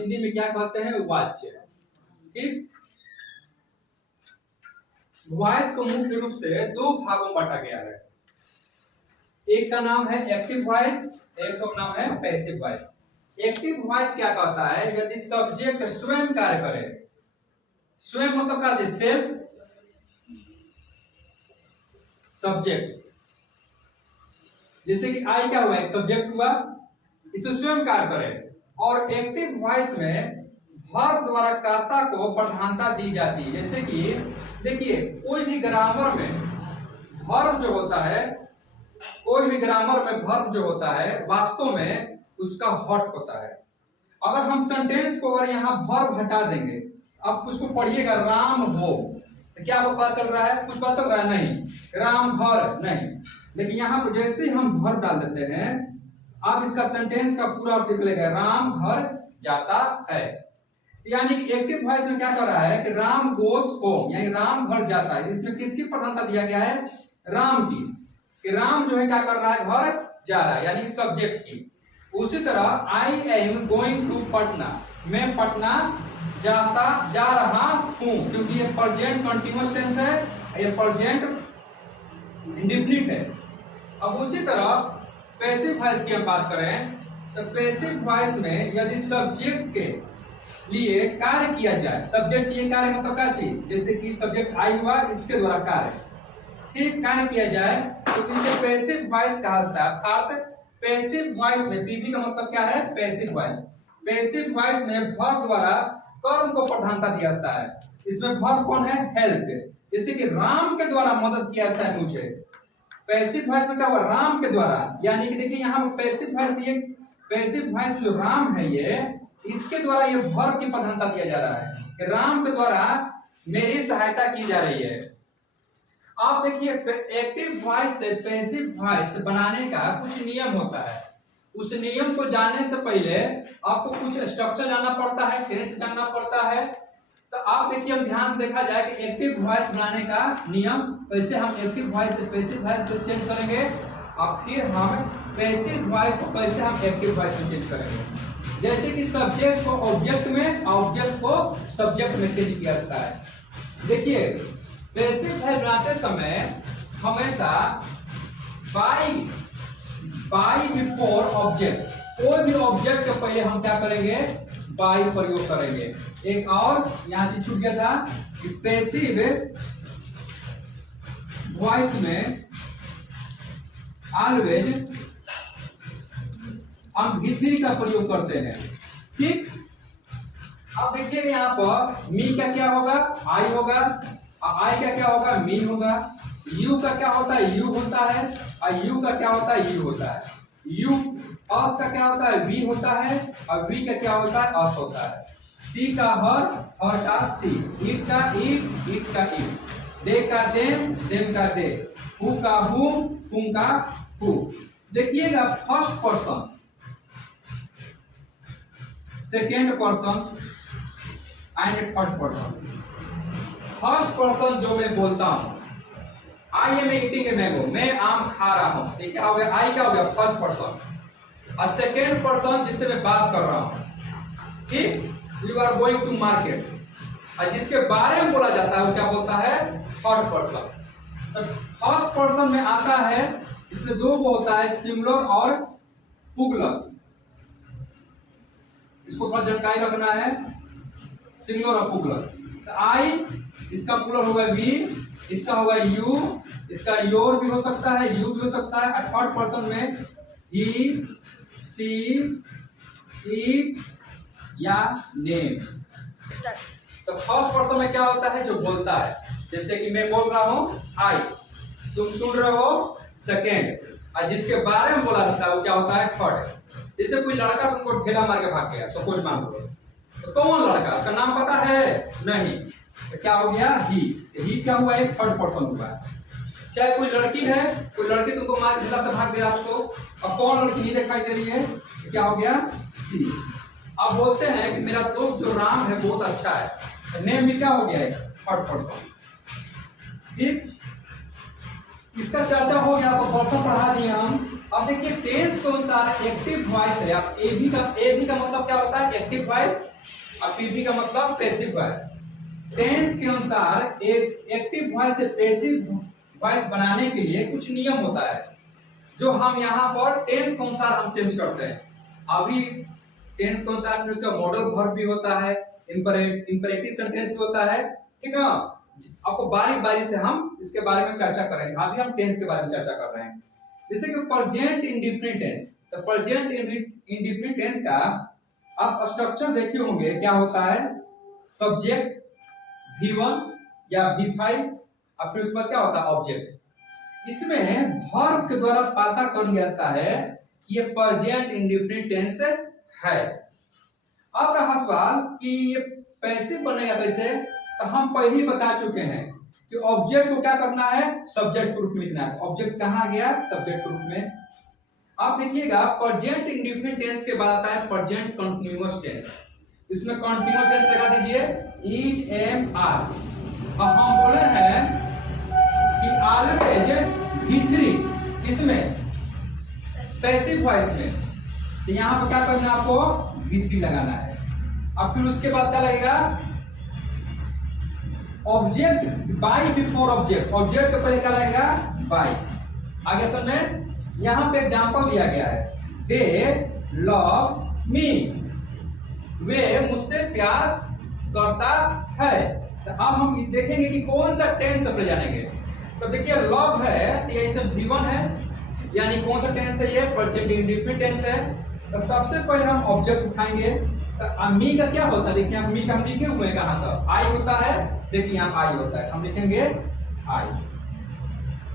हिंदी में क्या कहते हैं, वाच्य। ठीक, वॉइस को मुख्य रूप से दो भागों में बांटा गया है। एक का नाम है एक्टिव वॉइस, एक का नाम है पैसिव वॉइस। एक्टिव वॉइस क्या कहता है, यदि सब्जेक्ट स्वयं कार्य करे, स्वयं मतलब क्या, सेल्फ सब्जेक्ट, जैसे कि आई क्या हुआ, एक सब्जेक्ट हुआ, इसमें स्वयं कार्य करे। और एक्टिव वॉइस में वर्ब द्वारा कर्ता को प्रधानता दी जाती है। जैसे कि देखिए, कोई भी ग्रामर में वर्ब जो होता है, कोई भी ग्रामर में वर्ब जो होता है वास्तव में उसका हॉट होता है। अगर हम सेंटेंस को अगर यहाँ वर्ब हटा देंगे, अब उसको पढ़िएगा, राम हो, तो क्या वो पता चल रहा है, कुछ पता चल रहा है नहीं, राम घर नहीं। लेकिन यहाँ पर जैसे ही हम वर्ब डाल देते हैं, अब इसका सेंटेंस का पूरा अर्थ निकलेगा, राम घर जाता है। यानी कि एक्टिव वॉइस में क्या कर रहा है कि राम गोस होम, यानी राम घर जाता है। इसमें किसकी प्रधानता दिया गया है, राम की, कि राम जो है क्या कर रहा है, घर जा रहा है, यानी सब्जेक्ट की। उसी तरह I am going to Patna, मैं पटना जा रहा हूं, क्योंकि ये प्रेजेंट कंटीन्यूअस टेंस है, ये प्रेजेंट इंडेफिनिट है। अब उसी तरह पैसिव वॉइस की हम बात करें तो पैसिव वॉइस में यदि सब्जेक्ट के लिए कार्य किया जाए, सब्जेक्ट ये कार्य मतलब क्या चीज, जैसे कि सब्जेक्ट आई हुआ, इसके द्वारा कार्य, ठीक, कार्य किया जाए, तो इसे पैसिव वॉइस कहा जाता है। अर्थात पैसिव वॉइस में पीपी का मतलब क्या है, पैसिव वॉइस। पैसिव वॉइस में वर्ब द्वारा कर्म को प्रधानता दिया जाता है। इसमें वर्ब कौन है, हेल्प, जैसे कि राम के द्वारा मदद किया जाता है मुझे। पैसिव वॉइस में क्या हुआ, राम के द्वारा, यानी कि देखिए यहाँ पैसिव वॉइस, ये पैसिव वॉइस जो राम है, ये इसके द्वारा ये वर्ब की प्रधानता दिया जा रहा है कि राम के द्वारा मेरी सहायता की जा रही है। आप देखिए, एक्टिव वॉइस से पैसिव वॉइस बनाने का कुछ नियम होता है। उस नियम को जानने से पहले आपको कुछ स्ट्रक्चर जानना पड़ता है, टेंस जानना पड़ता है। तो आप देखिए, हम ध्यान से देखा जाए कि एक्टिव वॉइस बनाने का नियम, कैसे हम एक्टिव वॉइस से पैसिव वॉइस को चेंज करेंगे, और फिर हम पैसिव वॉइस को कैसे हम एक्टिव वॉइस में चेंज करेंगे। जैसे कि सब्जेक्ट को ऑब्जेक्ट में, ऑब्जेक्ट को सब्जेक्ट में चेंज किया जाता है। देखिए, पैसिव वॉइस बनाते समय हमेशा बाय बिफोर ऑब्जेक्ट, कोई भी ऑब्जेक्ट के पहले हम क्या करेंगे, बाय प्रयोग करेंगे। एक और यहां से छूट गया था कि पैसिव वॉइस में ऑलवेज हम भी का प्रयोग करते हैं। ठीक, अब देखिए यहाँ पर मी का क्या होगा, आई होगा, आई का क्या होगा, मी होगा। यू का क्या होता है, यू होता है, और यू का क्या होता है, यू होता है। यू अस का क्या होता है, वी होता है, और वी का क्या होता है, अस होता है। सी का हर का सी, ईट का ईट, ईट का ईट, दे का देम का दे, हु का हुम का हु। देखिएगा, first person, second person and third person. First person जो मैं बोलता हूं, I am eating a mango, मैं आम खा रहा हूं, ठीक, क्या हो गया, आई क्या हो गया, फर्स्ट पर्सन। और सेकेंड पर्सन जिससे मैं बात कर रहा हूं, ठीक, you are going to market, और जिसके बारे में बोला जाता है वो क्या बोलता है, थर्ड पर्सन। तो फर्स्ट पर्सन में आता है, इसमें दो वो होता है, सिंगुलर और प्लूरल। इसको थोड़ा जानकारी रखना है, सिंगुलर और प्लूरल। तो आई, इसका प्लूरल होगा वी, इसका होगा यू, इसका योर भी हो सकता है, यू भी हो सकता है। और थर्ड पर्सन में ही, सी, इट या नेम। तो फर्स्ट पर्सन में क्या होता है, जो बोलता है, जैसे कि मैं बोल रहा हूं आई, तुम सुन रहे हो सेकेंड, और जिसके बारे में बोला जाता है वो क्या होता है, थर्ड। जैसे कोई लड़का तुमको ढेला मार के भाग गया, सपोज मान लो, तो कौन लड़का, उसका नाम पता है नहीं, तो क्या हो गया, ही क्या हुआ, एक थर्ड पर्सन हुआ। चाहे कोई लड़की है, कोई लड़की तुमको मार ढेला से भाग गया आपको, अब कौन लड़की नहीं दिखाई दे रही है, तो क्या हो गया, सी। अब बोलते हैं कि मेरा दोस्त जो राम है बहुत अच्छा है, नेम भी क्या हो गया, थर्ड पर्सन। ठीक, इसका चर्चा हो गया, आपको परसों पढ़ा दिए हम। अब देखिए टेंस के अनुसार एक्टिव वॉइस है। अब ए भी का मतलब क्या होता है? Active voice. और पी भी का मतलब पैसिव वॉइस। टेंस के अनुसार एक्टिव वॉइस से पैसिव वॉइस बनाने के लिए कुछ नियम होता है, जो हम यहाँ पर टेंस के अनुसार हम चेंज करते हैं। अभी टेंस के अनुसार फिर उसका मॉडल वर्ब भी होता है, इंपरेटिव सेंटेंस भी होता है, ठीक है। आपको बारी बारी से हम इसके बारे में चर्चा करेंगे। अभी हम टेंस के बारे में चर्चा कर रहे हैं। जैसे कि प्रेजेंट इंडेफिनिट टेंस, तो प्रेजेंट इंडेफिनिट टेंस का आप स्ट्रक्चर देखे होंगे। क्या होता है? सब्जेक्ट V1 या V5 और फिर उसके बाद क्या होता है? ऑब्जेक्ट। इसमें वर्ब के द्वारा पता कर लिया जाता है कि ये प्रेजेंट इंडेफिनिट टेंस है। अब रहा सवाल कि ये पैसिव बनेगा कैसे, तो हम पहले ही बता चुके हैं कि ऑब्जेक्ट को क्या करना है? सब्जेक्ट के रूप में लिखना है। ऑब्जेक्ट कहाँ गया? सब्जेक्ट के रूप में। आप देखिएगा प्रेजेंट इंडेफिनिट टेंस के बाद आता है प्रेजेंट कंटीन्यूअस टेंस। इसमें कंटीन्यूअस टेंस लगा दीजिए, इज एम आर। अब हम बोले हैं कि ऑलवेज V3 इसमें पैसिव वॉइस में, तो यहां पर क्या करना है? आपको V3 लगाना है। अब फिर उसके बाद क्या लगेगा? Object by before object. Object के पहले क्या लगेगा? बाय। आगे सब में यहां पे एग्जांपल दिया गया है, दे लव मी, वे मुझसे प्यार करता है। तो अब हम देखेंगे कि कौन सा टेंस से जानेंगे। तो देखिए लव है, तो ये V1 है, यानी कौन सा टेंस है? ये प्रेजेंट इंडेफिनिट टेंस है। तो सबसे पहले हम ऑब्जेक्ट उठाएंगे। तो मी का क्या होता है? देखिए मी का हम लिखे हुए कहां तक? आई होता है। देखिए यहाँ आई होता है, हम लिखेंगे आई।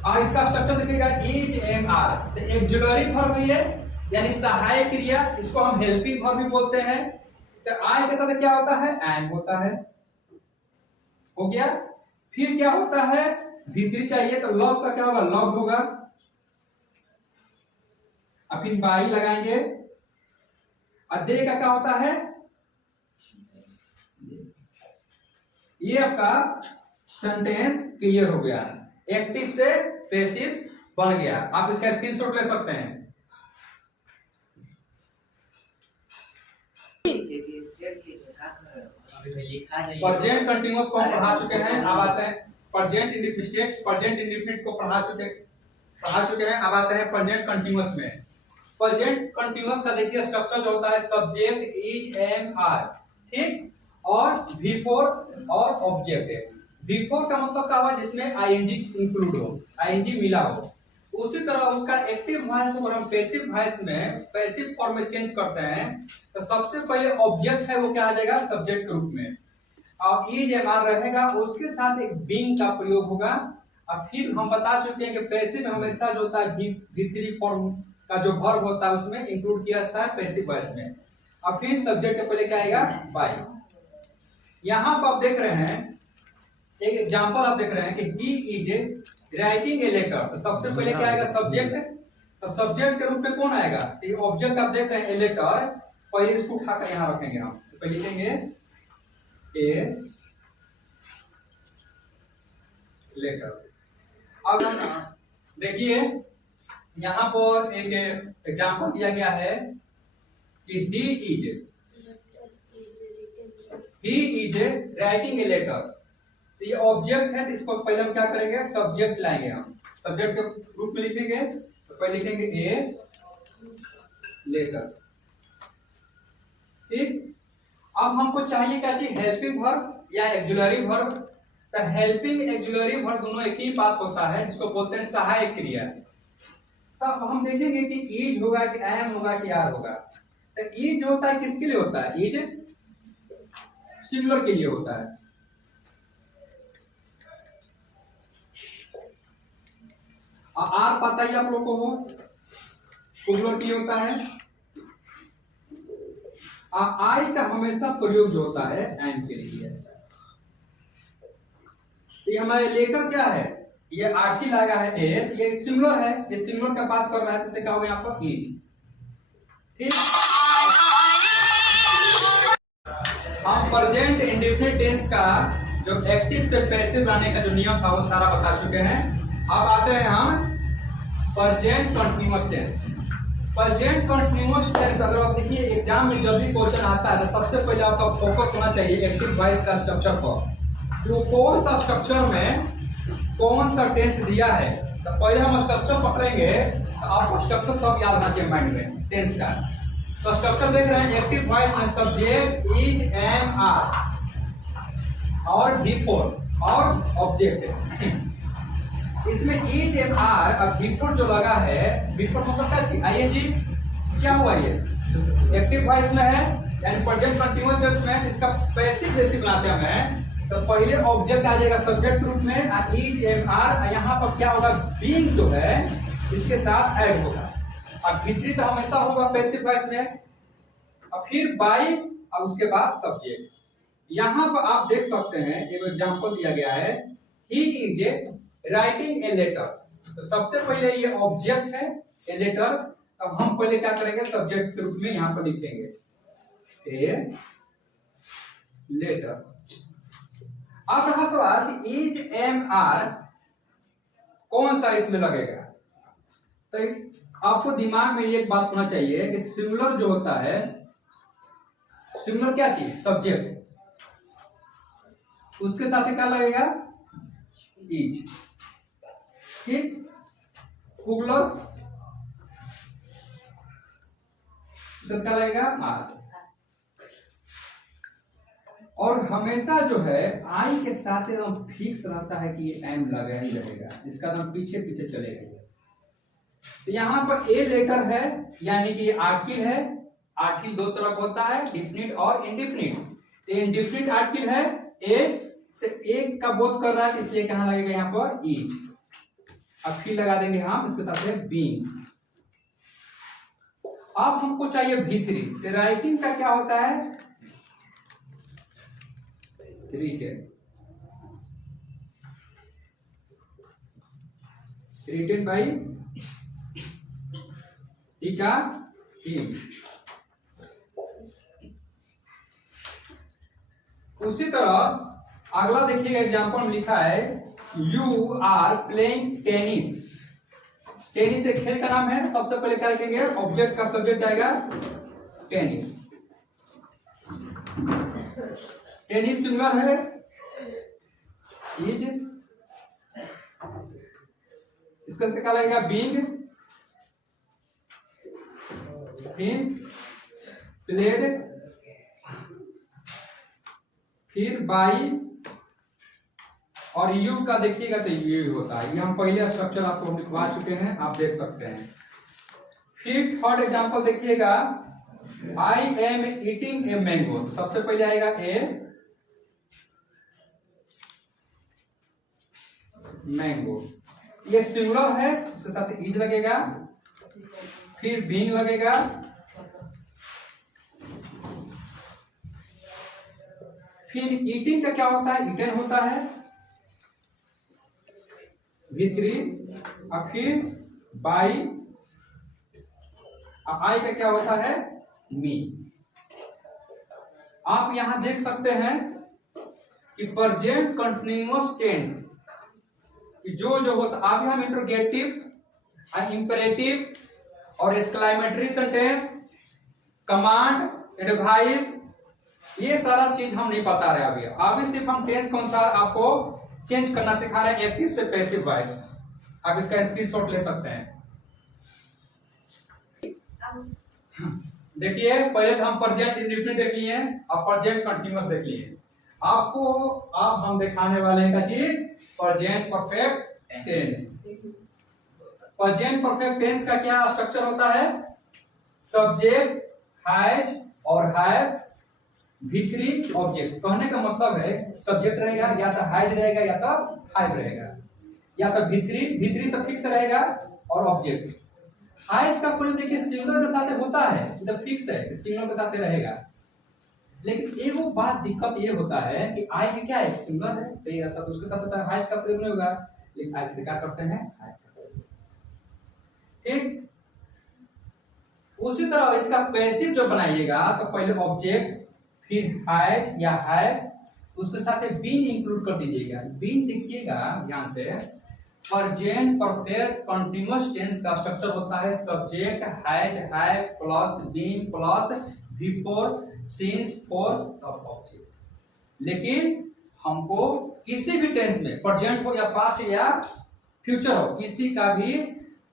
और इसका स्ट्रक्चर देखिएगा, इज एम आर। तो एक्जुलरी वर्ब है, यानी सहायक क्रिया, इसको हम हेल्पिंग वर्ब भी बोलते हैं। तो आई के साथ क्या होता है? एम होता है। हो गया। फिर क्या होता है? V3 चाहिए, तो लव का क्या होगा? लव होगा। अब फिर बाई लगाएंगे। और दे का क्या होता है? ये आपका सेंटेंस क्लियर हो गया, एक्टिव से पैसिव बन गया। आप इसका स्क्रीनशॉट ले सकते हैं। प्रेजेंट कंटीन्यूअस को हम पढ़ा चुके हैं। अब आते हैं प्रेजेंट इंडेफिनिट को पढ़ा चुके हैं। अब आते हैं प्रेजेंट कंटीन्यूअस में। प्रेजेंट कंटीन्यूअस का देखिए स्ट्रक्चर जो होता है, सब्जेक्ट इज एम आर, ठीक, और V4 और ऑब्जेक्ट है। V4 का मतलब क्या हुआ? जिसमें ING इंक्लूड हो, ING मिला हो। उसी तरह उसका एक्टिव वॉइस को हम पैसिव वॉइस में पैसिव फॉर्म में चेंज करते हैं। तो सबसे पहले ऑब्जेक्ट है, वो क्या आ जाएगा? सब्जेक्ट के रूप में। और इज एम आर रहेगा, उसके साथ एक बीइंग का प्रयोग होगा। और फिर हम बता चुके हैं कि पैसिव में हमेशा जो होता है V3 फॉर्म का जो वर्ब होता है उसमें इंक्लूड किया जाता है पैसिव वॉइस में। और फिर सब्जेक्ट के पहले क्या आएगा? बाय। यहां पर आप देख रहे हैं एक एग्जांपल, आप देख रहे हैं कि he is writing a letter. तो सबसे पहले क्या आएगा? सब्जेक्ट। तो सब्जेक्ट के रूप में कौन आएगा? तो ये ऑब्जेक्ट आप देख रहे हैं, ए लेटर। पहले इसको उठाकर यहां रखेंगे हम। तो पहले लिखेंगे ए लेटर। अब देखिए यहां पर एक एग्जांपल दिया गया है कि he is writing a letter. तो ये ऑब्जेक्ट है, तो इसको पहले हम क्या करेंगे? सब्जेक्ट लाएंगे हम। सब्जेक्ट के रूप में लिखेंगे, तो पहले लिखेंगे ए लेटर, ठीक। अब हमको चाहिए क्या चीज? हेल्पिंग वर्ब या एक्जुलरी वर्ब। तो हेल्पिंग एक्जुलरी वर्ब दोनों एक ही बात होता है, जिसको बोलते हैं सहायक क्रिया। तब हम देखेंगे कि इज होगा कि एम होगा कि आर होगा। तो इज होता है किसके लिए होता है? इज सिंगुलर के लिए होता है। आर पता ही आप लोग को हो, सिंगुलर के लिए होता है। आई का हमेशा प्रयोग जो होता है एंड के लिए। ये हमारे लेटर क्या है? ये आरटी लगा है ए, तो ये सिंगुलर है। ये सिंगुलर का बात कर रहा है, तो क्या होगा यहाँ पर? इज, ठीक। हम प्रेजेंट इंडेफिनिट टेंस का जो एक्टिव से पैसिव बनाने का जो नियम था वो सारा बता चुके हैं। अब आते हैं हम present continuous tense. Present continuous tense अगर आप देखिए एग्जाम में जब भी क्वेश्चन आता है तो सबसे पहले आपका फोकस होना चाहिए एक्टिव वॉइस का स्ट्रक्चर पर। तो कौन सा स्ट्रक्चर में कौन सा टेंस दिया है, तो पहले हम स्ट्रक्चर पकड़ेंगे तो आपको स्ट्रक्चर सब याद होना चाहिए माइंड में टेंस का। तो स्ट्रक्चर देख रहे हैं एक्टिव वॉइस में सब्जेक्ट इज एम आर और बिफोर और ऑब्जेक्ट। इसमें इज एम आर और बिफोर जो लगा है, बिफोर मतलब क्या चीज आईएनजी, क्या हुआ ये एक्टिव वॉइस में है यानी प्रेजेंट कंटीन्यूअस टेंस में इसका पैसिव जैसे बनाते हैं तो पहले ऑब्जेक्ट आ जाएगा सब्जेक्ट रूप में इज एम आर, यहाँ पर क्या होगा बीइंग जो है इसके साथ ऐड होगा और भीतरी तो हमेशा होगा पैसिव वॉइस में और फिर बाई और उसके बाद सब्जेक्ट। यहाँ पर आप देख सकते हैं एक एग्जांपल दिया गया है he is writing a letter. तो सबसे पहले ये ऑब्जेक्ट है ए लेटर, अब हम पहले क्या करेंगे सब्जेक्ट के रूप में यहाँ पर लिखेंगे ए लेटर। अब रहा सवाल कि इज एम आर कौन सा इसमें लगेगा, तो आपको दिमाग में एक बात होना चाहिए कि सिंगुलर जो होता है, सिंगुलर क्या चीज सब्जेक्ट, उसके साथ क्या लगेगा इज, ठीक, प्लूरल क्या लगेगा आर। और हमेशा जो है आई के साथ एकदम फिक्स रहता है कि ये एम लगा ही रहेगा, इसका एकदम पीछे पीछे चलेगा। तो यहाँ पर ए लेटर है यानी कि आर्टिकल है, आर्टिकल दो तरह होता है डिफिनिट और इंडिफिनिट। इंडिफिनिट आर्टिकल है ए, तो एक का बोध कर रहा है इसलिए कहाँ लगेगा यहाँ पर इज, अब फिर लगा देंगे हम इसके साथ है बीइंग। अब हमको चाहिए भीतरी, तो राइटिंग का क्या होता है रिटेन बाई ठीक है ठीक। उसी तरह अगला देखिएगा एग्जांपल में लिखा है you are playing tennis. Tennis एक खेल का नाम है, सबसे पहले क्या लिखेंगे ऑब्जेक्ट का सब्जेक्ट आएगा टेनिस। टेनिस सिंगुलर है इज, इसका क्या लगेगा बीइंग, बीइंग प्लेड, फिर बाई और यू का देखिएगा तो यू होता है। ये हम पहले स्ट्रक्चर आपको लिखवा चुके हैं, आप देख सकते हैं। फिर थर्ड एग्जांपल देखिएगा I am eating a mango, तो सबसे पहले आएगा ए मैंगो, ये सिंगुलर है इसके साथ इज लगेगा, फिर बीइंग लगेगा, फिर ईटिंग का क्या होता है इटन होता है भीतरी, और फिर बाई, आई का क्या होता है मी। आप यहां देख सकते हैं कि प्रेजेंट कंटीन्यूअस टेंस जो जो होता, अभी हम इंट्रोगेटिव, इंपेरेटिव और एक्सक्लेमेटरी सेंटेंस, कमांड, एडवाइस, ये सारा चीज हम नहीं बता रहे अभी सिर्फ हम टेंस के अनुसार आपको चेंज करना सिखा रहे हैं एक्टिव से पैसिव वॉइस। आप इसका स्क्रीनशॉट ले सकते हैं। देखिए पहले तो हम प्रेजेंट इंडेफिनिट देख लिए, अब प्रेजेंट कंटीन्यूअस देख लिए। आपको अब हम दिखाने वाले हैं का चीज present perfect tense. Present perfect tense का क्या स्ट्रक्चर होता है, सब्जेक्ट हैज और हैव, भीतरी ऑब्जेक्ट। कहने का मतलब है सब्जेक्ट रहेगा या तो हैज रहेगा या तो हैव रहेगा, या तो भीतरी तो फिक्स रहेगा और ऑब्जेक्ट। हैज का प्रयोग देखिए सिंगुलर के साथ होता है, तो फिक्स है सिंगुलर के साथ रहेगा। लेकिन एगो बात दिक्कत ये होता है कि आई में क्या है सिंगुलर है, तो ये सब उसके साथ होता है, हैज का प्रयोग नहीं होगा। लेकिन हैज से क्या करते हैं ठीक। उसी तरह इसका पैसिव जो बनाइएगा तो पहले ऑब्जेक्ट, फिर हैज या हैव, उसके साथ बीन इंक्लूड कर दीजिएगा। बीन देखिएगा ध्यान से, प्रेजेंट परफेक्ट कंटीन्यूअस टेंस का स्ट्रक्चर होता है subject has have plus been plus before since for the object. लेकिन हमको किसी भी टेंस में प्रेजेंट हो या पास्ट या फ्यूचर हो किसी का भी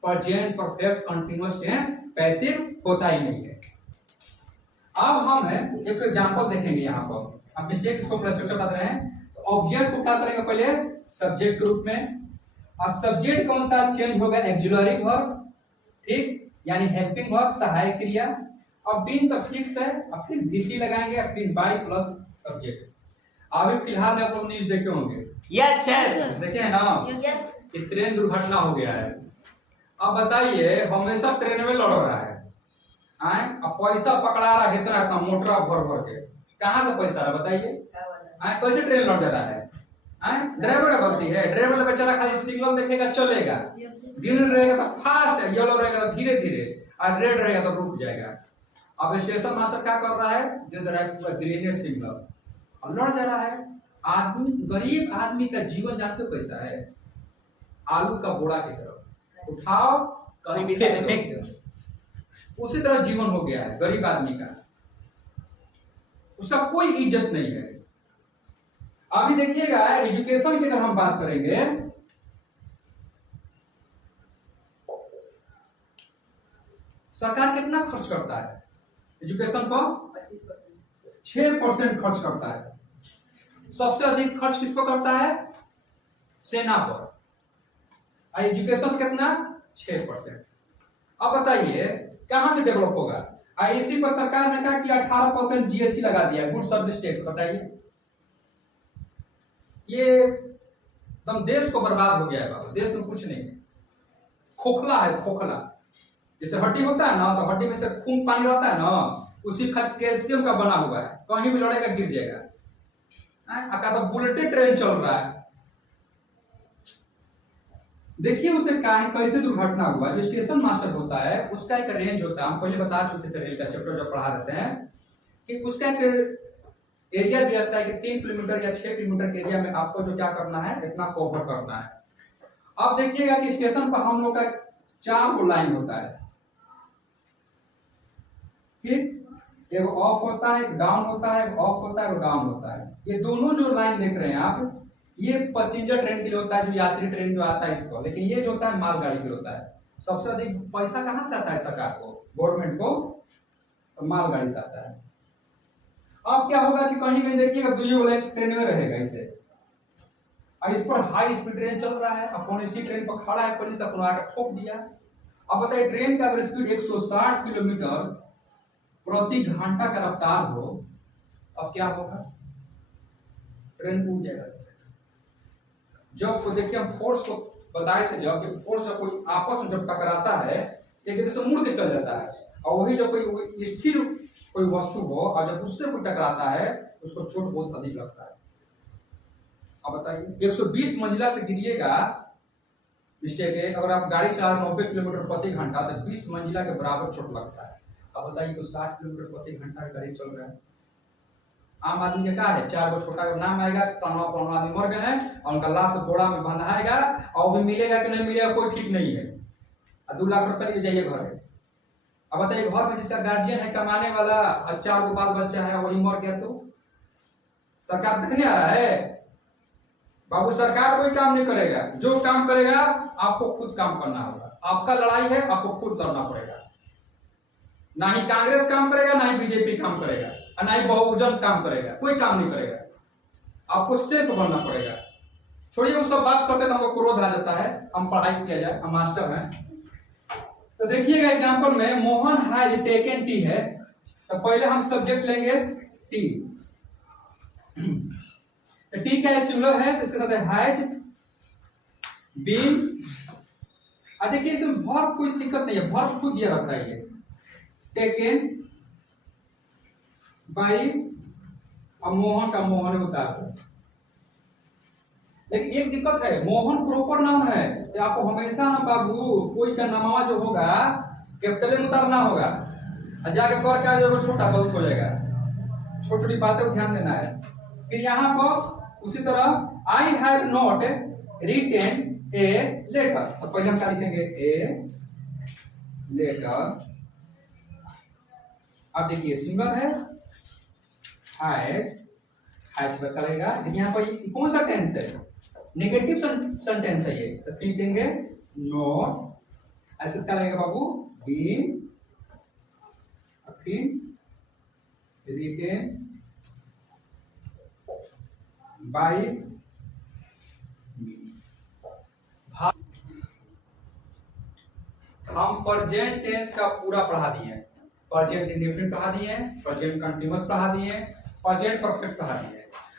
present perfect continuous tense passive होता ही नहीं है। अब हम एक एग्जांपल देखेंगे यहाँ पर। अब मिस्टेक इसको स्ट्रक्चर बता रहे हैं तो ऑब्जेक्ट को क्या करेंगे पहले सब्जेक्ट के रूप में और सब्जेक्ट कौन सा चेंज होगा एक्सिलरी वर्ब ठीक यानी हेल्पिंग वर्ब सहायक क्रिया। अब बीन तो फिक्स है अब फिर बीटी लगाएंगे फिर बाय प्लस सब्जेक्ट। अभी फिलहाल में आप लोग न्यूज देखे होंगे यस सर देखे हैं ना कि ट्रेन दुर्घटना हो गया है। अब बताइए हमेशा ट्रेन में लड़ रहा है अब पैसा पकड़ा रहा है इतना मोटरा भर भर के कहाँ से पैसा रहा बताइए कैसे ट्रेन लौट जा रहा है ड्राइवर का गलती है। ड्राइवर तो बेचारा खाली सिग्नल देखेगा चलेगा ग्रीन रहेगा तो फास्ट है येलो रहेगा तो धीरे धीरे और रेड रहेगा तो रुक जाएगा। अब स्टेशन मास्टर क्या कर रहा है दे रहा है पूरा ग्रीन सिग्नल और लड़ जा रहा है। आदमी गरीब आदमी का जीवन जानते हो कैसा है आलू का बोरा की तरफ उठाओ कहीं भी से फेंक दो उसी तरह जीवन हो गया है गरीब आदमी का उसका कोई इज्जत नहीं है। अभी देखिएगा एजुकेशन की अगर हम बात करेंगे सरकार कितना खर्च करता है एजुकेशन पर 6% खर्च करता है। सबसे अधिक खर्च किस पर करता है सेना पर एजुकेशन कितना 6%। अब बताइए कहां से डेवलप होगा इसी पर सरकार ने कहा कि 18% जीएसटी लगा दिया गुड सर्विस टैक्स। बताइए ये एकदम देश को बर्बाद हो गया है बाबा देश में कुछ नहीं है खोखला है खोखला। जैसे हड्डी होता है ना तो हड्डी में से खून पानी रहता है ना उसी कैल्शियम का बना हुआ है कहीं भी लड़ेगा गिर जाएगा। का तो बुलेटेड ट्रेन चल रहा है देखिए उसे कैसे दुर्घटना हुआ। जो स्टेशन मास्टर होता है उसका एक रेंज होता है हम पहले बता चुके थे रेल का चैप्टर जब पढ़ा रहते हैं कि उसका एक एरिया दिया जाता है कि 3 किलोमीटर या 6 किलोमीटर के एरिया में आपको जो क्या करना है इतना कवर करना है। अब देखिएगा कि स्टेशन पर हम लोग का 4 लाइन होता है ठीक एक ऑफ होता है एक डाउन होता है एक ऑफ होता है एक डाउन होता है। ये दोनों जो लाइन देख रहे हैं आप ये पैसेंजर ट्रेन के लिए होता है जो यात्री ट्रेन जो आता है इसको। लेकिन ये जो होता है मालगाड़ी के लिए होता है। सबसे अधिक पैसा कहां से आता है सरकार को गवर्नमेंट को तो मालगाड़ी से आता है। अब क्या होगा कि कहीं कहीं देखिएगा 2 लाइन ट्रेन में रहेगा इसे और इस पर हाई स्पीड ट्रेन चल रहा है अपन इसी ट्रेन पर खड़ा है पुलिस अपन आकर ठोक दिया। अब बताइए ट्रेन का अगर स्पीड 160 किलोमीटर प्रति घंटा का रफ्तार हो अब क्या होगा ट्रेन टूट जाएगा। जब को देखिए हम फोर्स को बताए थे जब फोर्स जब कोई आपस में जब टकराता है एक जगह से मुड़ के चल जाता है और वही जब कोई स्थिर कोई वस्तु हो और जब उससे कोई टकराता है उसको चोट बहुत अधिक लगता है। अब बताइए 120 मंजिला से गिरिएगा मिस्टेक है अगर आप गाड़ी चला 90 किलोमीटर प्रति घंटा तो 20 मंजिला के बराबर चोट लगता है। अब बताइए तो 60 किलोमीटर प्रति घंटा की गाड़ी चल रहा है। आम आदमी का क्या है 4 गो छोटा नाम आएगा पनवा आदमी मर गए हैं और उनका लाश बोरा में बंधाएगा और भी मिलेगा कि नहीं मिलेगा कोई ठीक नहीं है और 2 लाख रुपए ले जाइए घर। अब बताइए घर में जिसका गार्जियन है कमाने वाला 4 गो बाल बच्चा है वही मर गया तो सरकार देखने आ रहा है बाबू। सरकार कोई काम नहीं करेगा जो काम करेगा आपको खुद काम करना होगा। आपका लड़ाई है आपको खुद लड़ना पड़ेगा। ना ही कांग्रेस काम करेगा ना ही बीजेपी काम करेगा ना ही बहुजन काम करेगा कोई काम नहीं करेगा। आपको सिर्फ बनना पड़ेगा। छोड़िए वो सब बात करते तो हमको क्रोध आ जाता है हम पढ़ाई किया जाए हम मास्टर हैं। तो देखिएगा एग्जांपल में मोहन हैज टेकन टी है तो पहले हम सब्जेक्ट लेंगे टी। टी क्या है सिंगुलर है तो इसके साथ हैज बीन। देखिए इसमें वर्ब कोई दिक्कत नहीं है वर्ब खुद दिया रहता है ये टेकन बाई और मोहन का मोहन होता है। लेकिन एक दिक्कत है मोहन प्रॉपर नाम है तो आपको हमेशा ना बाबू कोई का नामा जो होगा कैपिटल में उतारना होगा और जाके कर का जो छोटा बहुत हो जाएगा। छोटी छोटी बातें को ध्यान देना है। फिर यहाँ पर उसी तरह I have not written a letter. तो पहले हम क्या लिखेंगे, ए लेटर। अब देखिए सिंगल है, हैज करेगा, लेकिन यहाँ पर कौन सा टेंस है, नेगेटिव सेंटेंस है ये, तो फिर लिखेंगे नॉट। ऐसे क्या लगेगा बाबू, बीन, फिर रिटेन बाय। हम प्रेजेंट टेंस का पूरा पढ़ा दिए, प्रेजेंट इंडेफिनिट पढ़ा दिए, प्रेजेंट कंटीन्यूअस पढ़ा दिए, प्रेजेंट परफेक्ट पढ़ा दिए।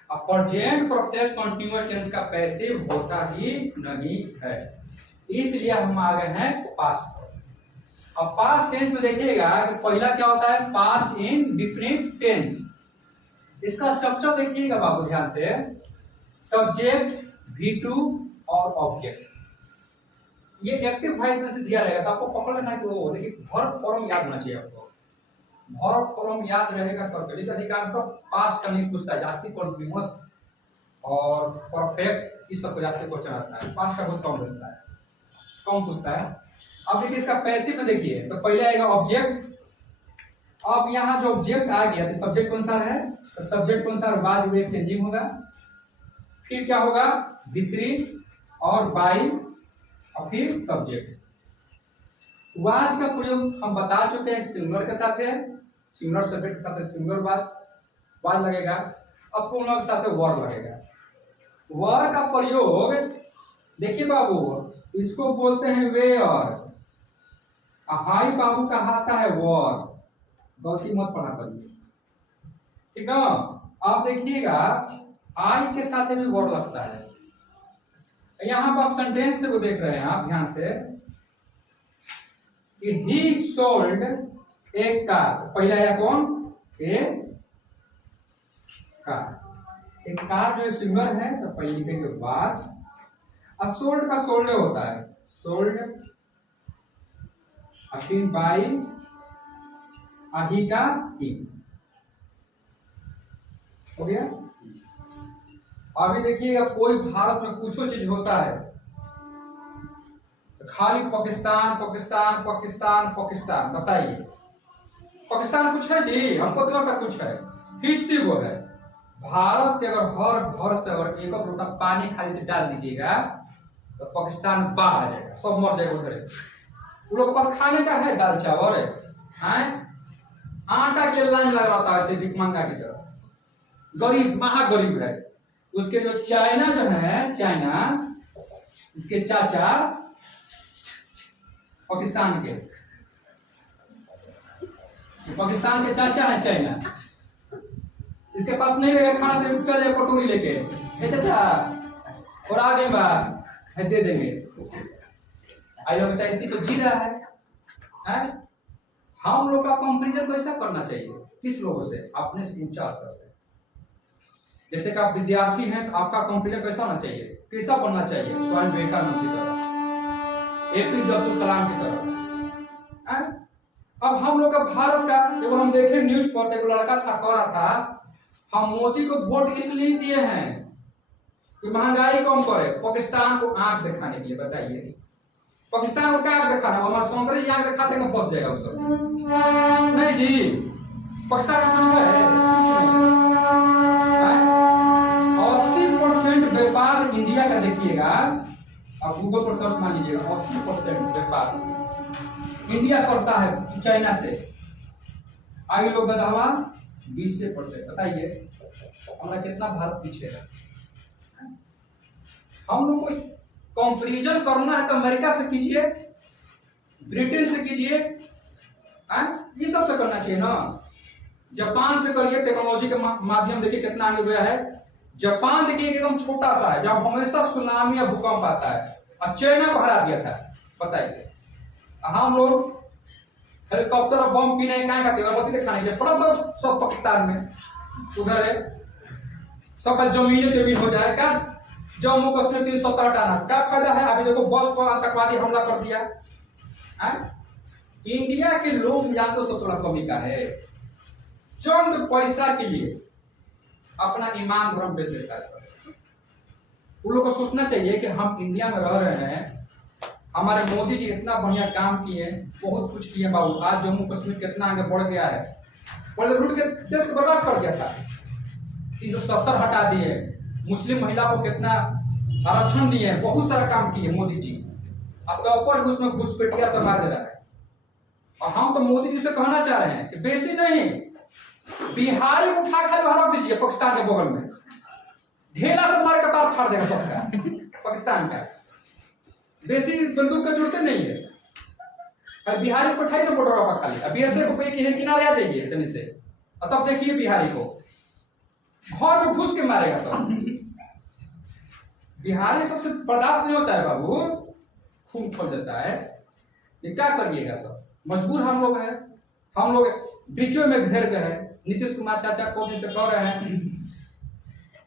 अब प्रेजेंट परफेक्ट कंटीन्यूअस टेंस का पैसिव होता ही नहीं है, इसलिए हम आ गए हैं पास्ट। अब पास्ट टेंस में देखिएगा कि पहला क्या होता है, पास्ट इंडेफिनिट टेंस। इसका स्ट्रक्चर देखिएगा बाबू ध्यान से, सब्जेक्ट, V2 और ऑब्जेक्ट। ये एक्टिव वॉइस में से दिया रहेगा, तो आपको पकड़ लेना है कि वो देखिए वर्ब फॉर्म याद होना चाहिए आपको। वर्ब फॉर्म याद रहेगा तो अधिकांश तो पास्ट का नहीं पूछता है, जास्ती कंटीन्यूअस और परफेक्ट इस सब को जास्ती क्वेश्चन आता है, पास्ट का बहुत कम पूछता है, कम पूछता है। अब देखिए इसका पैसिव में देखिए, तो पहले आएगा ऑब्जेक्ट। अब यहाँ जो ऑब्जेक्ट आ गया तो सब्जेक्ट कौन सा है, तो सब्जेक्ट कौन सा, बाद में चेंजिंग होगा, फिर क्या होगा, V3 और बाई और फिर सब्जेक्ट। वाच का प्रयोग हम बता चुके हैं, सिंगुलर के साथ है, सिंगुलर सब्जेक्ट के साथ है सिंगुलर वाच लगेगा। अब प्रोनाउन के साथ वर लगेगा। वर का प्रयोग देखिए बाबू, इसको बोलते हैं वेयर, हाई बाबू का आता है वर, गलती मत पढ़ा करिए, ठीक है। अब देखिएगा आई के साथ भी वर लगता है। यहां पर आप सेंटेंस को देख रहे हैं आप ध्यान से, ही सोल्ड ए कार। पहला आया कौन, ए कार। एक कार जो सिंगुलर है तो पहले लिखेंगे वाज, और सोल्ड का सोल्ड होता है, सोल्ड, फिर बाई, ही का ही, हो गया। अभी देखिएगा कोई भारत में कुछ चीज होता है खाली पाकिस्तान पाकिस्तान पाकिस्तान पाकिस्तान, बताइए पाकिस्तान कुछ है जी, हमको तो लगता कुछ है, कितनी वो है। भारत के अगर हर घर से अगर एक लोटा पानी खाली से डाल दीजिएगा तो पाकिस्तान बाढ़ आ जाएगा, सब मर जाएगा उधर। उन लोग के पास खाने का है दाल चावल है, आटा के लाइन लगा रहता है ऐसे भिखमंगा की तरह, गरीब महागरीब है। उसके जो चाइना जो है, चाइना इसके चाचा पाकिस्तान के चाचा है चाइना, इसके पास नहीं रहेगा खाना तो चल जाए कटोरी लेके, चाचा और आगे बात है दे देंगे। आई लोग बच्चा इसी पे जी रहा है? हम लोग का कंपेरिजन कैसा करना चाहिए, किस लोगों से, अपने से ऊंचा स्तर से। जैसे कि आप विद्यार्थी हैं तो आपका कंपेरिजन कैसा होना चाहिए, कैसा बनना चाहिए, स्वामी विवेकानंद की तरह, APJ अब्दुल कलाम की तरह। अब हम लोग का भारत का जब हम देखे न्यूज पर, एक लड़का था कह रहा था हम मोदी को वोट इसलिए दिए हैं कि महंगाई कम करे, पाकिस्तान को आंख दिखाने के लिए। बताइए पाकिस्तान को क्या आंख दिखाना, हमारे सौंदर्य आंख दिखाते हैं फंस जाएगा उसको, नहीं जी, पाकिस्तान में कुछ है कुछ नहीं। 80% व्यापार इंडिया का देखिएगा, आप गूगल पर सर्च मान लीजिएगा, 80% व्यापार इंडिया करता है चाइना से, आगे लोग बतावा 20%। बताइए हमारा कितना भारत पीछे है। हम लोग को कंपैरिजन करना है तो अमेरिका से कीजिए, ब्रिटेन से कीजिए, ये सब से करना चाहिए ना। जापान से करिए, टेक्नोलॉजी के माध्यम देखिए कितना आगे गया है। जापान देखिए एकदम छोटा सा है, जब हमेशा सुनामी या भूकंप आता है, और चाइना को हरा दिया था। बताइए हम लोग हेलीकॉप्टर और बम पीने क्या खाते, अगरबत्ती खाने के पड़ा तो सब पाकिस्तान में उधर है, सब जमीन हो जाए क्या, जम्मू कश्मीर 317 टाना क्या फायदा है। अभी देखो बस पर आतंकवादी हमला कर दिया है। इंडिया के लोग या तो सबसे बड़ा कमी का है, चंद पैसा के लिए अपना ईमान धर्म बेच देता है। उन लोगों को सोचना चाहिए कि हम इंडिया में रह रहे हैं, हमारे मोदी जी इतना बढ़िया काम किए, बहुत कुछ किए बाबू। आज जम्मू कश्मीर कितना आगे बढ़ गया है, पहले लूट के देश को बर्बाद कर दिया था, 370 हटा दिए, मुस्लिम महिला को कितना आरक्षण दिए, बहुत सारा काम किए मोदी जी। अब तो ऊपर उसमें घुसपैठिया सब आ दे रहा है। और हम तो मोदी जी से कहना चाह रहे हैं कि बेसी नहीं, बिहारी को उठा खाली वहां रख दीजिए पाकिस्तान के बगल में, ढेला से मार के पार फाड़ देगा सबका पाकिस्तान का। बेसी बंदूक का जुड़ते नहीं है। अब बिहारी को उठाई ना बॉर्डर पर खाली, अब बीएसएफ को कोई किनारे आ जाइए तनी से, और तब देखिए बिहारी को घर में घुस के मारेगा सब। बिहारी सबसे बर्दाश्त नहीं होता है बाबू, खून खोल देता है। ये क्या करिएगा सब, मजबूर हम लोग हैं। हम लोग बीचों में घेर गए हैं। नीतीश कुमार चाचा को दिन से कह रहे हैं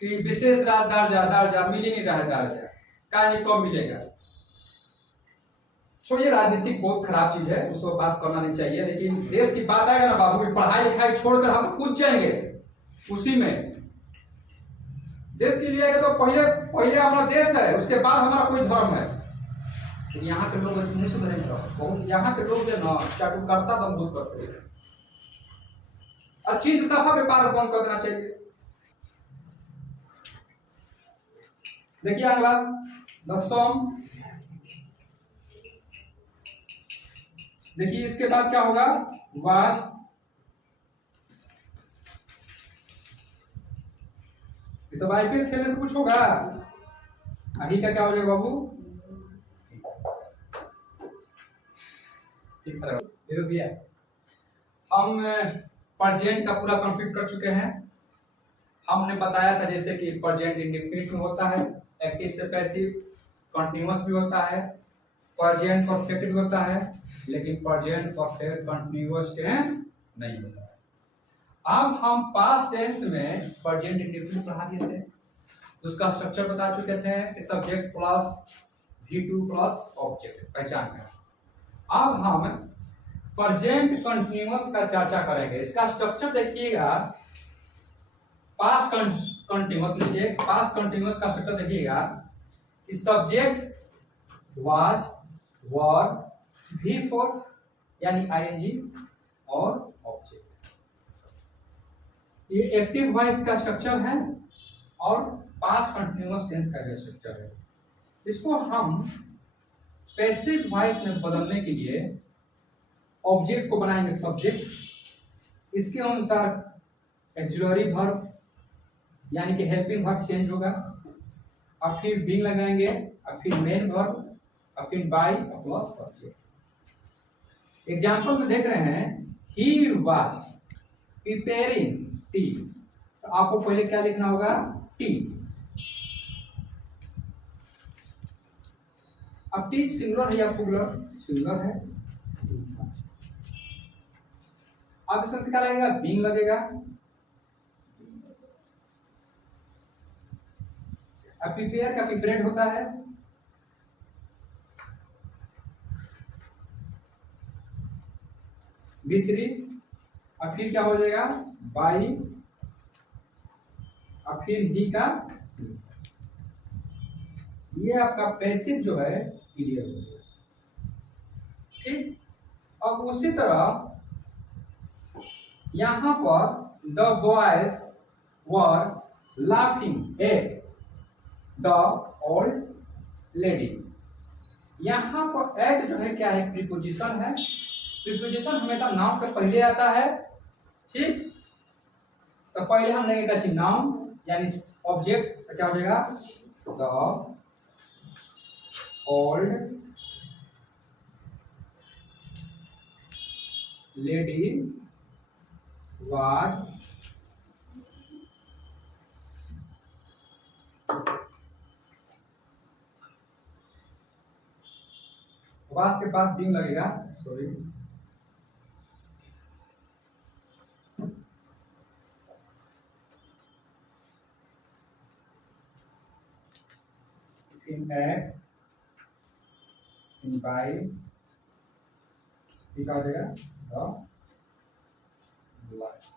कि विशेष दर्जा मिल ही नहीं रहा है, दर्जा क्या नहीं कब मिलेगा। छोड़िए, राजनीति बहुत खराब चीज है, उसको बात करना नहीं चाहिए, लेकिन देश की बात आएगा ना बाबू, पढ़ाई लिखाई छोड़कर हम कूद जाएंगे उसी में। देश के लिए तो पहले हमारा देश है, उसके बाद हमारा कोई धर्म है। तो यहाँ के लोग नहीं सुधरेंगे बहुत, यहाँ के लोग जो ना चाटुकारिता दम दूर करते हैं। अच्छी से सफा व्यापार बंद कर देना चाहिए। देखिए अगला 10वां, देखिए इसके बाद क्या होगा, वाज इस आईपीएल खेलने से कुछ होगा, अभी का क्या हो जाएगा बाबू, भैया हम परजेंट का पूरा कंप्लीट कर चुके हैं। हमने बताया था जैसे कि परजेंट इंडेफिनिट में होता है, एक्टिव से पैसिव, कंटिन्यूअस भी होता है, परजेंट परफेक्ट भी होता है, लेकिन परजेंट परफेक्ट कंटिन्यूअस टेंस नहीं होता है। अब हम पास्ट टेंस में परजेंट इंडेफिनिट पढ़ा दिए थे, उसका स्ट्रक्चर बता चुके थे कि subject plus V2 plus object, पहचान कर। अब हम परजेंट कंटिन्यूअस का चर्चा करेंगे। इसका स्ट्रक्चर देखिएगा, पास्ट कंटिन्यूअस लीजिए, पास्ट कंटिन्यूअस का स्ट्रक्चर देखिएगा कि सब्जेक्ट वाज, वर, V4 यानी ING और ऑब्जेक्ट। ये एक्टिव वॉइस का स्ट्रक्चर है और पास्ट कंटिन्यूअस टेंस का भी स्ट्रक्चर है। इसको हम पैसिव वॉइस में बदलने के लिए ऑब्जेक्ट को बनाएंगे सब्जेक्ट, इसके अनुसार एक्सिलरी वर्ब यानी कि हेल्पिंग वर्ब चेंज होगा, और फिर बीइंग लगाएंगे, और फिर मेन वर्ब, और फिर बाय प्लस सब्जेक्ट। एग्जांपल में देख रहे हैं, ही वाज प्रिपेयरिंग टी, तो आपको पहले क्या लिखना होगा, टी। अब टी सिंगुलर है या प्लूरल, सिंगुलर है। अब इसमें क्या लगेगा, बीइंग लगेगा। अब प्रिपेयर का प्रिपेरेड होता है, V3, और फिर क्या हो जाएगा, बाई, और फिर ही का। ये आपका पैसिव जो है क्लियर हो गया, ठीक। अब उसी तरह यहां पर the boys were laughing at the old lady, यहां पर एट जो है क्या है, प्रीपोजिशन है। प्रीपोजिशन हमेशा नाउन के पहले आता है, ठीक। तो पहले हम लेंगे नाउन यानी ऑब्जेक्ट, तो क्या हो जाएगा, the old lady was was के बाद बीइंग लगेगा, sorry, in at, in by, क्या हो जाएगा, द लाइफ।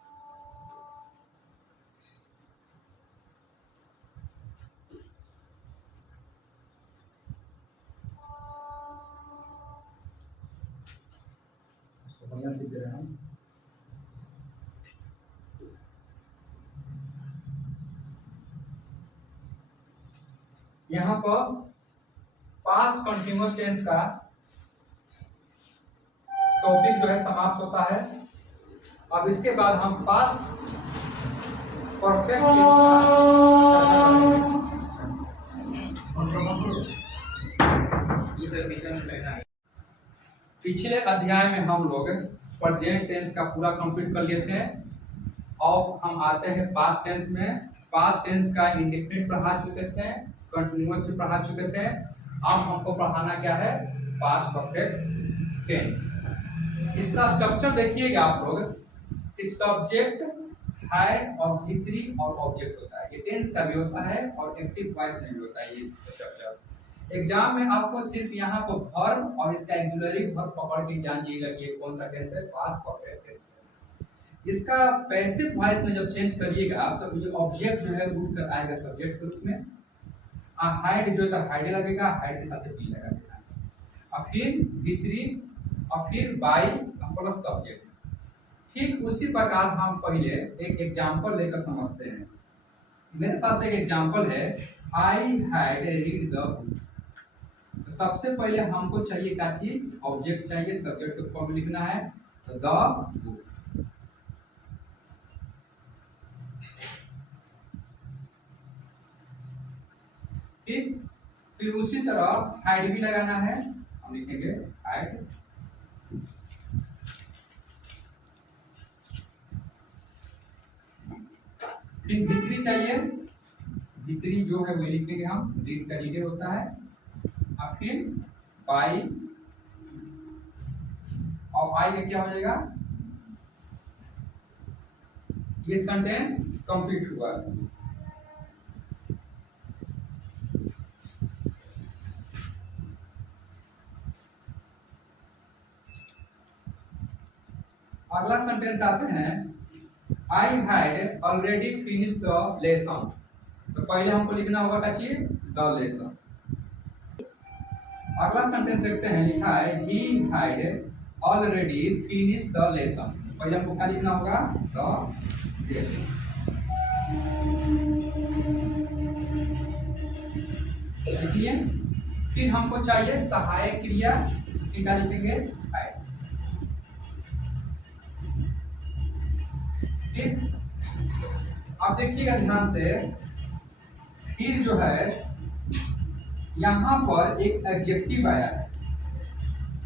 यहाँ पर पास्ट कंटिन्यूअस टेंस का टॉपिक जो है समाप्त होता है। अब इसके बाद हम पास्ट परफेक्ट टेंस का चर्चा करेंगे। पिछले अध्याय में हम लोग प्रेजेंट टेंस का पूरा कंप्लीट कर लिए थे। अब हम आते हैं पास्ट टेंस में। पास्ट टेंस का इंडेफिनिट पढ़ा चुके थे, कंटिन्यूअस भी पढ़ा चुके थे। अब हमको पढ़ाना क्या है, पास्ट परफेक्ट टेंस। इसका स्ट्रक्चर देखिएगा आप लोग। इस सब्जेक्ट, हेड और V3 और ऑब्जेक्ट होता है। ये टेंस का भी होता है और एक्टिव वॉइस में भी होता है ये स्ट्रक्चर। एग्जाम में आपको सिर्फ यहाँ पर वर्ब और इसका एक्सिलरी वर्ब पकड़ के जानिएगा कि ये कौन सा टेंस है, पास्ट परफेक्ट टेंस है। इसका पैसिव वॉइस में जब चेंज करिएगा तो ये ऑब्जेक्ट जो है उठ कर आएगा सब्जेक्ट के रूप में। हाइड जो है हाइड लगेगा, हाइड के साथ बी लगा देना, और फिर V3 और फिर बाई प्लस सब्जेक्ट। ठीक उसी प्रकार हम पहले एक एग्जांपल लेकर समझते हैं। मेरे पास एक एग्जांपल है, I had read the book. तो सबसे पहले हमको चाहिए क्या चीज, ऑब्जेक्ट चाहिए, सब्जेक्ट को फॉर्म लिखना है द बुक। ठीक, फिर उसी तरह हाइड भी लगाना है, हम लिखेंगे हाइड। फिर V3 चाहिए, V3 जो है वो लिखेंगे हम, रीड का रीडर होता है। और फिर बाई, और आई का क्या हो जाएगा, ये सेंटेंस कंप्लीट हुआ। अगला सेंटेंस आते हैं, I had already finish the lesson. तो पहले हमको लिखना होगा क्या चीज, द लेसन। अगला सेंटेंस देखते हैं, लिखा है he had already finish the lesson. पहले हमको क्या लिखना होगा, द लेसन। देखिए, फिर हमको चाहिए सहायक क्रिया, क्या लिखेंगे, हैड। ठीक, अब देखिएगा ध्यान से, फिर जो है यहाँ पर एक एडजेक्टिव आया है।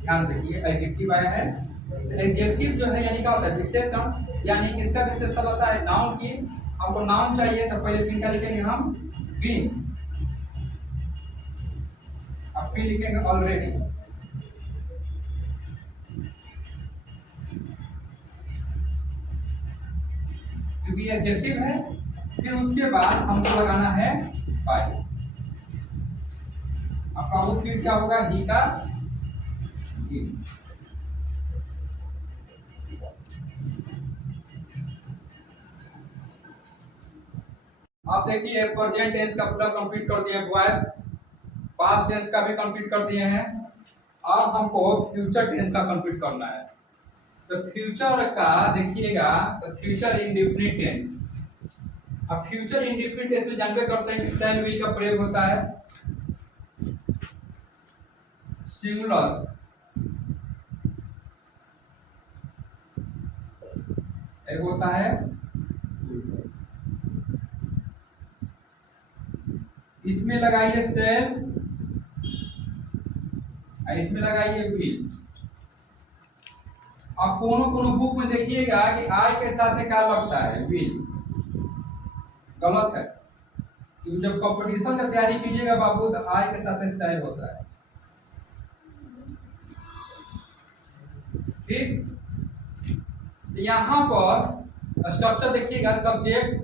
ध्यान देखिए, एडजेक्टिव आया है। तो एडजेक्टिव जो है यानी क्या होता है, विशेषण। यानी किसका विशेषता होता है, नाउन की। हमको नाउन चाहिए तो पहले फिर क्या लिखेंगे हम, बीन, अब फिर लिखेंगे ऑलरेडी। क्योंकि एडजेक्टिव है। फिर उसके बाद हमको लगाना है बाय। आपका वो फिर क्या होगा, ही का ही। आप देखिए प्रेजेंट टेंस का पूरा कंप्लीट कर दिए, वॉइस पास्ट टेंस का भी कंप्लीट कर दिए हैं। अब हमको फ्यूचर टेंस का कंप्लीट करना है। तो फ्यूचर का देखिएगा, तो फ्यूचर इंडेफिनिट टेंस। अब फ्यूचर इंडेफिनिट टेंस में जानते करते हैं कि शैल विल का प्रयोग होता है। सिंगुलर एक होता है, इसमें लगाइए सेल, इसमें लगाइए विल। अब कोनो बुक में देखिएगा कि आई के साथ क्या लगता है, विल। गलत है, क्योंकि जब कंपटीशन का तैयारी कीजिएगा बाबू तो आई के साथ सेल होता है। ठीक, यहाँ पर स्ट्रक्चर देखिएगा, सब्जेक्ट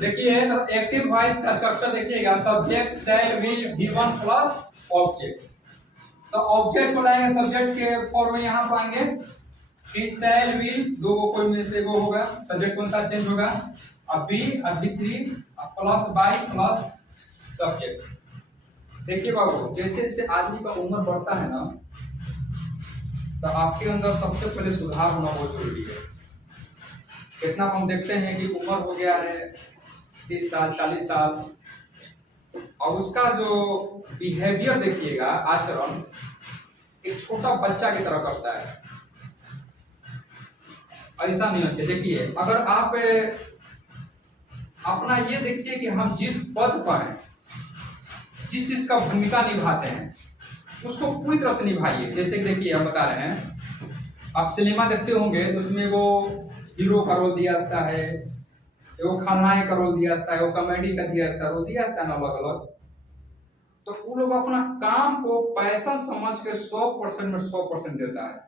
देखिए, तो एक्टिव वॉइस का स्ट्रक्चर देखिएगा, subject shall will V1 plus object. तो ऑब्जेक्ट को लाएंगे सब्जेक्ट के फॉर्म में, यहाँ पाएंगे कि शैल विल, दो को कोई में से वो होगा, सब्जेक्ट कौन सा चेंज होगा, अब बी, अब V3 plus by plus subject. देखिए बाबू, जैसे जैसे आदमी का उम्र बढ़ता है ना, तो आपके अंदर सबसे पहले सुधार होना बहुत जरूरी है। कितना हम देखते हैं कि उम्र हो गया है, 30 साल 40 साल, और उसका जो बिहेवियर देखिएगा, आचरण एक छोटा बच्चा की तरह करता है। ऐसा नहीं होना चाहिए। देखिए, अगर आप अपना ये देखिए कि हम जिस पद पर हैं, जिस चीज का भूमिका निभाते हैं, उसको पूरी तरह से निभाइए। जैसे कि देखिए, हम बता रहे हैं, आप सिनेमा देखते होंगे तो उसमें वो हीरो का रोल दिया जाता है, वो खलनायक का रोल दिया जाता है, वो कॉमेडी का दिया जाता है, वो दिया जाता है ना अलग अलग। तो वो लोग अपना काम को पैसा समझ के 100% में 100% देता है,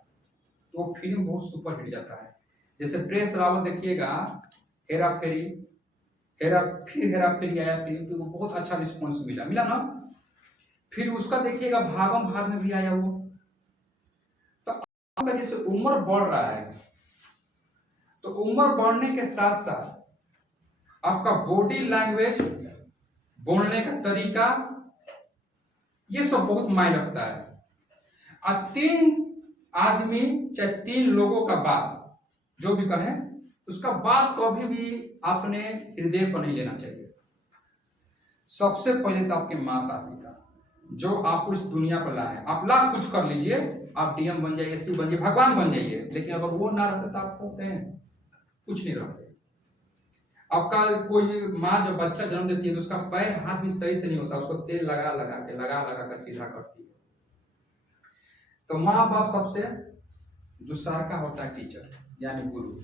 तो वो फिल्म बहुत सुपर हिट जाता है। जैसे प्रेस रावल देखिएगा, हेरा फेरी, हेरा फेरी आया फिल्म, तो वो बहुत अच्छा रिस्पॉन्स मिला ना। फिर उसका देखिएगा भागम भाग में भी आया वो। तो आपका जैसे उम्र बढ़ रहा है, तो उम्र बढ़ने के साथ साथ आपका बॉडी लैंग्वेज, बोलने का तरीका, ये सब बहुत मायने रखता है। और 3 आदमी चाहे 3 लोगों का बात जो भी कहें, उसका बात कभी भी आपने हृदय पर नहीं लेना चाहिए। सबसे पहले तो आपके माता पिता जो आपको इस दुनिया पर लाए, आप लाख कुछ कर लीजिए, आप डीएम बन जाइए, एसपी बन जाइए, भगवान बन जाइए, लेकिन अगर वो ना रहते तो आप होते हैं कुछ नहीं रहते। आपका कोई माँ जब बच्चा जन्म देती है तो उसका पैर हाथ भी सही से नहीं होता, उसको तेल लगा लगा के सीधा करती है। तो माँ बाप सबसे दूसरा का होता है टीचर, यानी गुरु।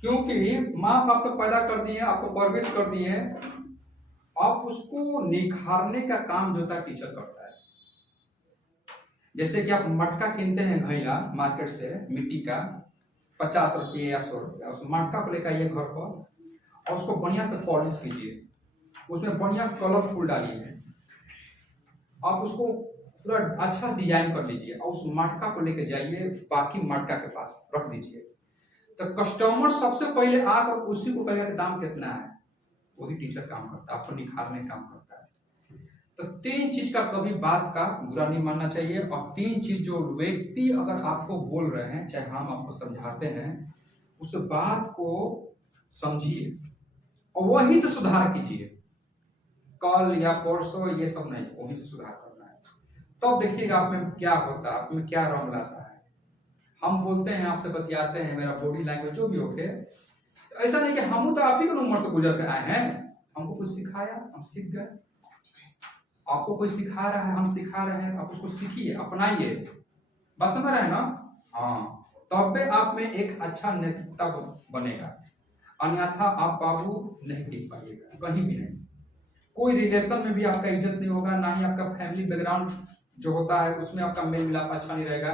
क्योंकि माँ बाप तो पैदा कर दिए, आपको परवरिश कर दिए, अब उसको निखारने का काम जो था टीचर करता है। जैसे कि आप मटका किनते हैं घैला मार्केट से मिट्टी का 50 रुपये या 100 रुपये, उस मटका को लेकर आइए घर पर और उसको बढ़िया से पॉलिश कीजिए, उसमें बढ़िया कलरफुल डालिए, आप उसको पूरा अच्छा डिजाइन कर लीजिए और उस मटका को लेकर जाइए बाकी मटका के पास रख दीजिए। तो कस्टमर सबसे पहले आकर उसी को कहेगा कि दाम कितना है, वही टीचर काम करता है, आपको निखारने काम करता है। तो 3 चीज का कभी बात का बुरा नहीं मानना चाहिए, और 3 चीज जो व्यक्ति अगर आपको बोल रहे हैं, चाहे हम आपको समझाते हैं, उस बात को समझिए और वहीं से सुधार कीजिए। कल या परसों ये सब नहीं, वहीं से सुधार करना है। तब देखिएगा आप में क्या होता है, आप में क्या रंग लाता है। हम बोलते हैं, आपसे बतियाते हैं, मेरा बॉडी लैंग्वेज जो भी होके, ऐसा नहीं कि हम तो आप ही की उम्र से गुजर के आए हैं, हमको कुछ सिखाया, हम सीख गए। आपको कोई सिखा रहा है, हम सिखा रहे हैं, आप उसको सीखिए, अपनाइए, बस समझ रहे हैं ना। हाँ, तब पे आप में एक अच्छा नेतृत्व बनेगा, अन्यथा आप बाबू नहीं टिक पाइएगा कहीं भी नहीं। कोई रिलेशन में भी आपका इज्जत नहीं होगा, ना ही आपका फैमिली बैकग्राउंड जो होता है उसमें आपका मेल मिलाप अच्छा नहीं रहेगा,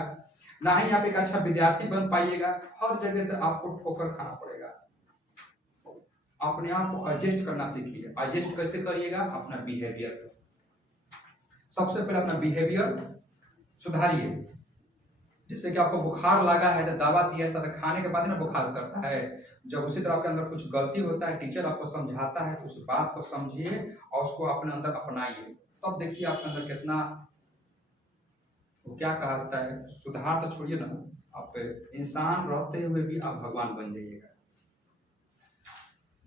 ना ही आप एक अच्छा विद्यार्थी बन पाइएगा। हर जगह से आपको ठोकर खाना पड़ेगा। अपने आप को एडजस्ट करना सीखिए। एडजस्ट कैसे करिएगा? अपना बिहेवियर, सबसे पहले अपना बिहेवियर सुधारिए। जैसे कि आपको बुखार लगा है तो दवा दिया तो खाने के बाद ना बुखार उतरता है, जब उसी तरह आपके अंदर कुछ गलती होता है, टीचर आपको समझाता है, तो उस बात को समझिए और उसको अपने अंदर अपनाइए। तब देखिए आपके अंदर कितना, वो क्या कहता है, सुधार तो छोड़िए ना, आप इंसान रहते हुए भी आप भगवान बन जाइएगा।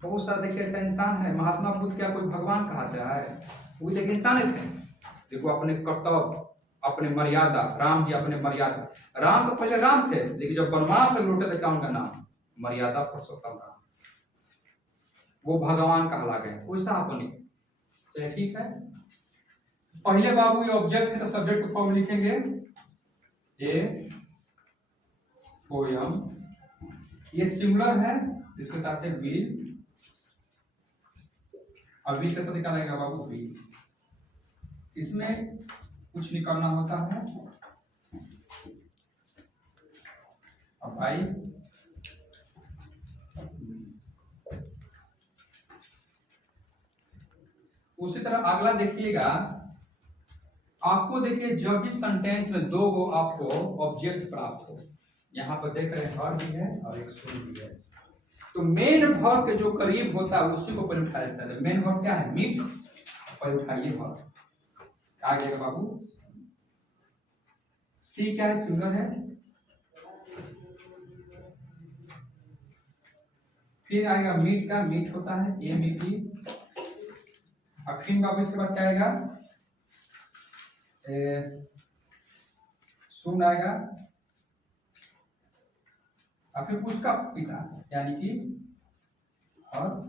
बहुत सारा देखिए ऐसा इंसान है, महात्मा बुद्ध क्या कोई भगवान कहा है? वो देखिए इंसान थे। देखो अपने कर्तव्य, अपने मर्यादा, राम जी अपने मर्यादा, राम तो पहले राम थे, लेकिन जब वनवास से लौटे थे क्या उनका नाम? मर्यादा पुरुषोत्तम राम, वो भगवान कहला गए। वैसा आप बनिए। तो ठीक है, पहले बाबू ये ऑब्जेक्ट है तो सब्जेक्ट को फॉर्म लिखेंगे, ए पोयम, ये सिंगुलर है जिसके साथ है व्हील, और व्हील के साथ निकालेगा बाबू व्हील। इसमें कुछ निकालना होता है, अब आई उसी तरह अगला देखिएगा, आपको देखिए जब भी सेंटेंस में 2 गो आपको ऑब्जेक्ट प्राप्त हो, यहाँ पर देख रहे हैं हर भी है और एक शुरू भी है, तो मेन वर्ब के जो करीब होता है उसी को पहले उठाया जाता है। मेन वर्ब क्या है? मीट, पहले उठाइए वर्ब, आ गया बाबू। सी क्या है? सिंगुलर है, फिर आएगा मीट का, मीट होता है एमईटी। अब फिर बाबू इसके बाद क्या आएगा, सुन आएगा, और फिर उसका पिता यानी कि और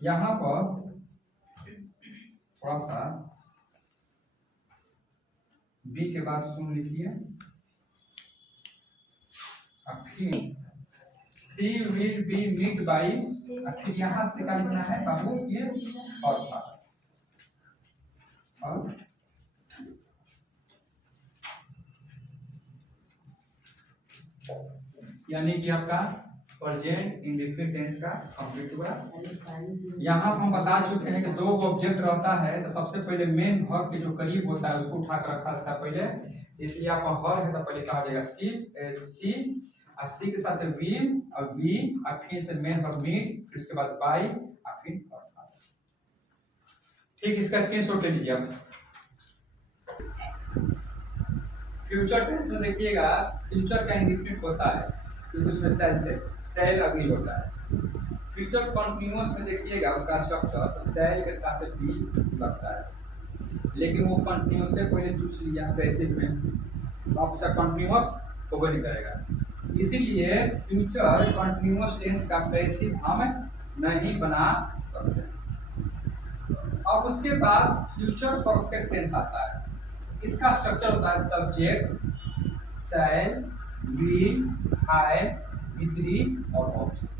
यहां पर थोड़ा सा बी के बाद सुन लिखिए, और फिर सी विल बी मीट बाई, और फिर यहां से क्या लिखना है बाबू, ये और था और यानी कि आपका प्रेजेंट इंडेफिनिट टेंस का कंप्लीट हुआ। यहाँ हम बता चुके हैं कि दो ऑब्जेक्ट रहता है तो सबसे पहले मेन वर्ब के जो करीब होता है उसको उठा कर रखा था पहले, इसलिए आपका हर है तो पहले कहा जाएगा सी, सी और सी के साथ विल और बी और फिर से मेन वर्ब मीट, फिर उसके बाद बाई और फिर ठीक। इसका स्क्रीनशॉट ले लीजिए आप। फ्यूचर टेंस में देखिएगा फ्यूचर का इंडेफिनिट होता है क्योंकि उसमें सेल अभी होता है। फ्यूचर कंटीन्यूअस में देखिएगा उसका स्ट्रक्चर तो सेल के साथ भी लगता है, लेकिन वो कंटीन्यूअस से पहले चूस लिया पैसिव में, तो आपका कंटीन्यूअस होगा नहीं करेगा, इसीलिए फ्यूचर कंटीन्यूअस टेंस का पैसिव हम नहीं बना सकते। अब उसके बाद फ्यूचर परफेक्ट टेंस आता है, इसका स्ट्रक्चर होता है subject, shall, will, have, will और ऑब्जेक्ट।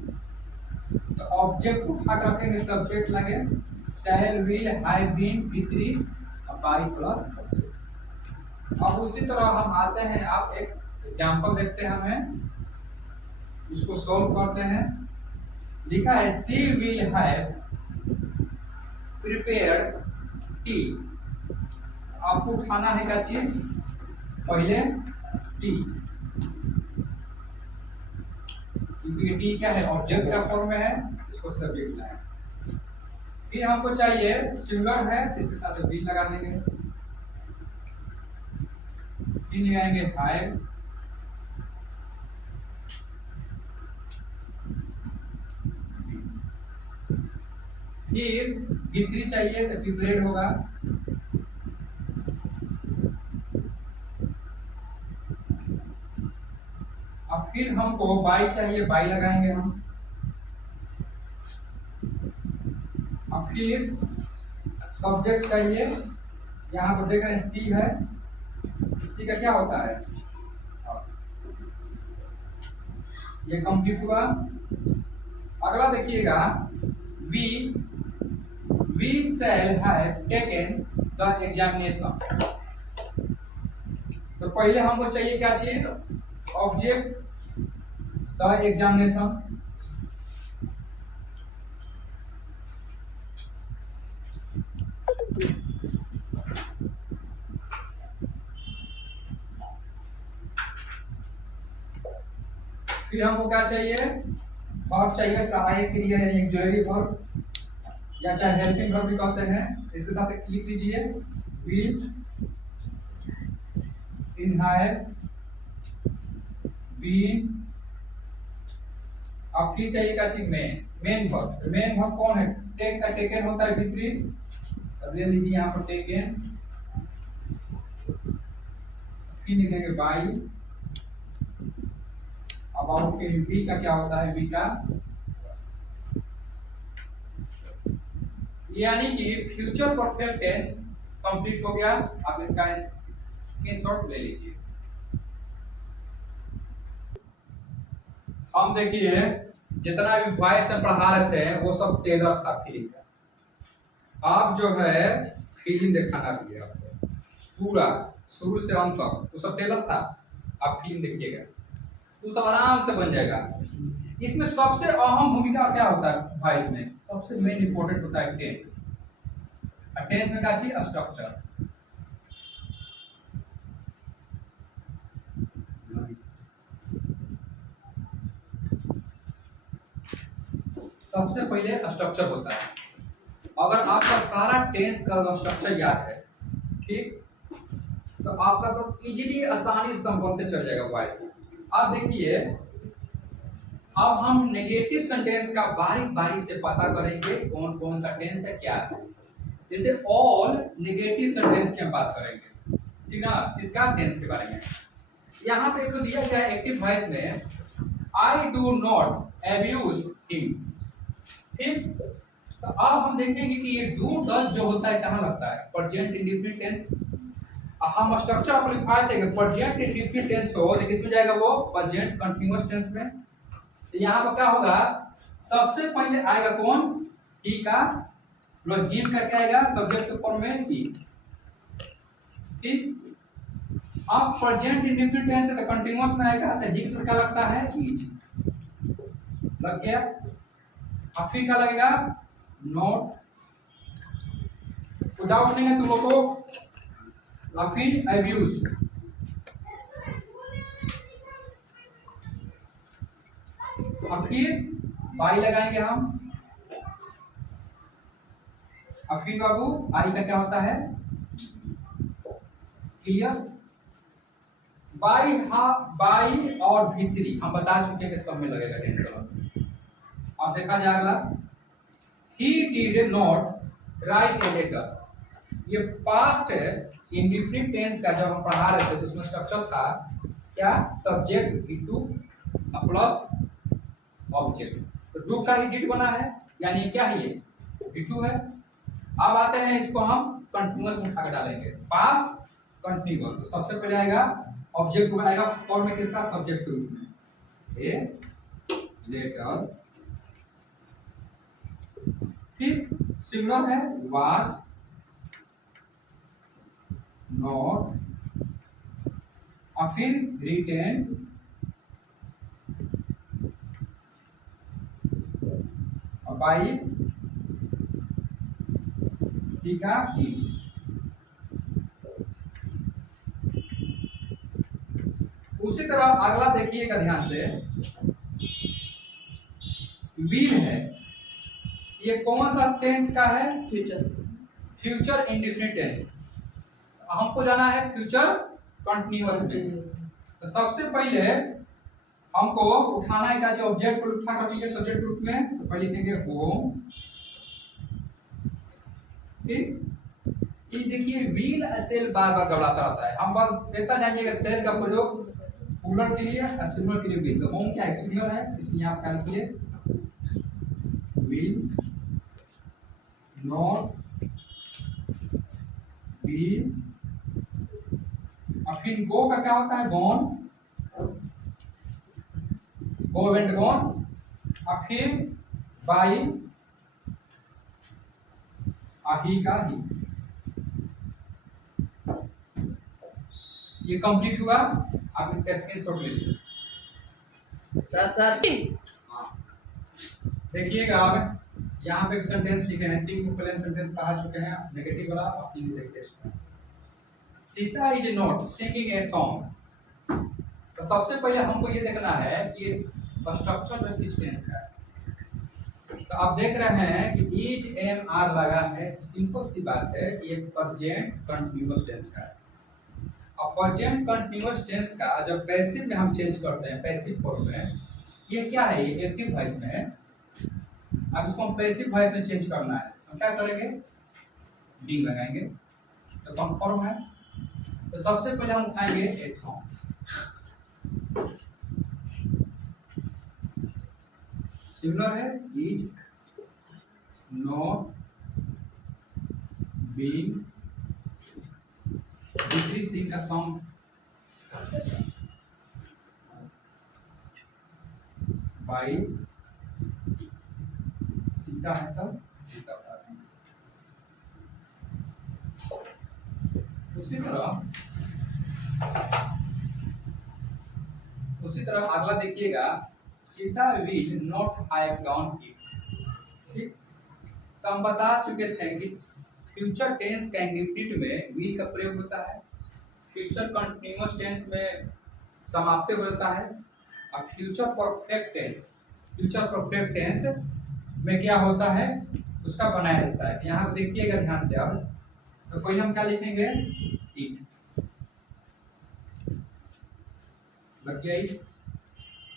तो ऑब्जेक्ट को उठा कर रखेंगे, सब्जेक्ट लगे shall, will, have, been, will और बाई प्लस सब्जेक्ट। अब उसी तरह हम आते हैं, आप एक एग्जांपल देखते हैं, हमें इसको सॉल्व करते हैं। लिखा है सी विल हैव प्रिपेयर्ड टी, आपको उठाना है क्या चीज, पहले टी, क्योंकि टी क्या है ऑब्जेक्ट का फॉर्म में है, इसको सब्जेक्ट लाए। फिर हमको चाहिए सिंगुलर है, इसके साथ बी लगा देंगे, फिर लगाएंगे फाइव, फिर गिफ्री चाहिए तो प्रिपेयर्ड होगा, अब फिर हमको बाई चाहिए, बाई लगाएंगे हम, अब फिर सब्जेक्ट चाहिए, यहाँ पर देख रहे हैं सी है, सी का क्या होता है, ये कंप्लीट हुआ। अगला देखिएगा we shall have taken the examination, तो पहले हमको चाहिए क्या चीज, ऑब्जेक्ट द एग्जामिनेशन, फिर हमको क्या चाहिए, वर्ब चाहिए, सहायक क्रिया यानी ऑक्सिलरी वर्ब या चाहे हेल्पिंग वर्ब भी कहते हैं, इसके साथ क्लिक कीजिए, विल, इन हैव, बीन, अब फिर चाहिए क्या चीज, मेन वर्ब, मेन वर्ब कौन है, टेक का टेकन होता है विपरी, अब ले लीजिए यहाँ पर टेकन, फिर लिखेंगे बाई, अब आओ फिर बी का क्या होता है, बी का, यानी कि फ्यूचर परफेक्ट टेंस कंप्लीट हो गया। आप इसका स्क्रीनशॉट ले लीजिए। हम देखिए जितना भी वॉइस में पढ़ा रहे थे वो सब टेलर था फीलिंग का, आप जो है फीलिंग दिखाना भी है आपको पूरा शुरू से अंत तक, वो सब टेलर था, आप फीलिंग देखिएगा तो सब आराम से बन जाएगा। इसमें सबसे अहम भूमिका क्या होता है वॉइस में, सबसे मेन इंपॉर्टेंट होता है टेंस, टेंस में क्या चाहिए, स्ट्रक्चर। सबसे पहले स्ट्रक्चर होता है, अगर आपका सारा टेंस का स्ट्रक्चर याद है ठीक, तो आपका तो इजीली आसानी से हम बोलते चल जाएगा वॉइस। अब देखिए, अब हम नेगेटिव सेंटेंस का बारीक बारीक से पता करेंगे कौन कौन सा टेंस है क्या है। जैसे ऑल नेगेटिव सेंटेंस की हम बात करेंगे, ठीक ना, इसका टेंस के बारे में। यहाँ पे तो दिया गया एक्टिव वॉइस में I do not abuse him, ठीक। तो अब हम देखेंगे कि ये डू डज जो होता है कहाँ लगता है, प्रेजेंट इंडेफिनिट टेंस। हम स्ट्रक्चर आपको लिखवाए थे कि प्रेजेंट इंडेफिनिट टेंस हो तो किसमें जाएगा, वो प्रेजेंट कंटीन्यूअस टेंस में। तो यहाँ पर क्या होगा, सबसे पहले आएगा कौन, ही का, मतलब हिम का क्या आएगा, सब्जेक्ट के फॉर्म में ही, ठीक। अब प्रेजेंट इंडेफिनिट टेंस है तो कंटीन्यूअस में आएगा, तो ही से क्या लगता है, इज, लग गया। अब फिर क्या लगेगा, नॉट, डाउट नहीं है तुम लोग को। अब फिर अब्यूज, अब फिर बाई लगाएंगे हम। अब फिर बाबू आई का क्या होता है, क्लियर। बाई, हाँ बाई और भीतरी हम बता चुके हैं कि सब में लगेगा टेंस। अब देखा जाएगा, he did not write a letter. ये पास्ट इंडेफिनिट टेंस का जब हम पढ़ा रहे थे तो उसमें स्ट्रक्चर था क्या, सब्जेक्ट V2 प्लस ऑब्जेक्ट। तो डू का ही डिड बना है, यानी क्या है, ये V2 है। अब आते हैं इसको हम कंटीन्यूअस में उठा के डालेंगे, पास्ट कंटीन्यूअस। तो सबसे पहले आएगा ऑब्जेक्ट को आएगा फॉर्म में किसका, सब्जेक्ट के रूप में, ए लेटर, ठीक। सिमिलर है वाज, नॉट, और फिर रिटेन, और बाई, ठीक है, उसी तरह अगला देखिएगा ध्यान से, विल है, ये कौन सा टेंस का है, फ्यूचर, फ्यूचर इंडेफिनिट टेंस। हमको जाना है फ्यूचर कंटीन्यूअस में। तो सबसे पहले हमको उठाना है क्या, जो ऑब्जेक्ट को उठा कर लिखे सब्जेक्ट रूप में, तो पहले लिखेंगे होम, ठीक। ये देखिए व्हील सेल बार बार दौड़ाता रहता है, हम बस देखता जानिएगा सेल का प्रयोग प्लूरल के लिए और सिंगुलर के लिए व्हील। तो होम क्या है, सिंगुलर है, इसलिए आप क्या लिखिए, व्हील नॉट व्हील। और फिर गो का क्या होता है, गॉन, गो वेंट गॉन। और फिर बाई, ही का ही। ये कंप्लीट हुआ, आप इसका स्क्रीनशॉट ले लीजिए। सर हाँ, देखिएगा आप यहाँ पे एक सेंटेंस लिखे हैं, 3 प्लेन सेंटेंस पढ़ा चुके हैं, नेगेटिव वाला और 3 देखते हैं। Sita is not singing a song. तो सबसे पहले हमको ये देखना है कि स्ट्रक्चर में किस टेंस का है। तो आप देख रहे हैं कि इज एम आर लगा है, सिंपल सी बात है, ये प्रेजेंट कंटीन्यूअस टेंस का है। अब प्रेजेंट कंटीन्यूअस टेंस का जब पैसिव में हम चेंज करते हैं, पैसिव फॉर्म में, ये क्या है, ये एक्टिव वॉइस में है। अब इसको हम पैसिव वॉइस में चेंज करना है, तो क्या करेंगे, डी लगाएंगे, तो कन्फर्म है। तो सबसे पहले हम उठाएंगे ए सॉन्ग, सिमिलर है, इज नॉट बीइंग, दूसरी सी का सॉन्ग बाई, सीता है तब सीता उठाते हैं। उसी तरह अगला देखिएगा, Sita will not have done it, ठीक। तो हम बता चुके थे कि फ्यूचर टेंस का इंडेफिनिट में विल का प्रयोग होता है, फ्यूचर कंटीन्यूअस टेंस में समाप्ति होता है, और फ्यूचर परफेक्ट टेंस में क्या होता है, उसका बनाया जाता है। यहाँ पे देखिएगा ध्यान से, अब तो पहले हम क्या लिखेंगे, इट। लग गया इट।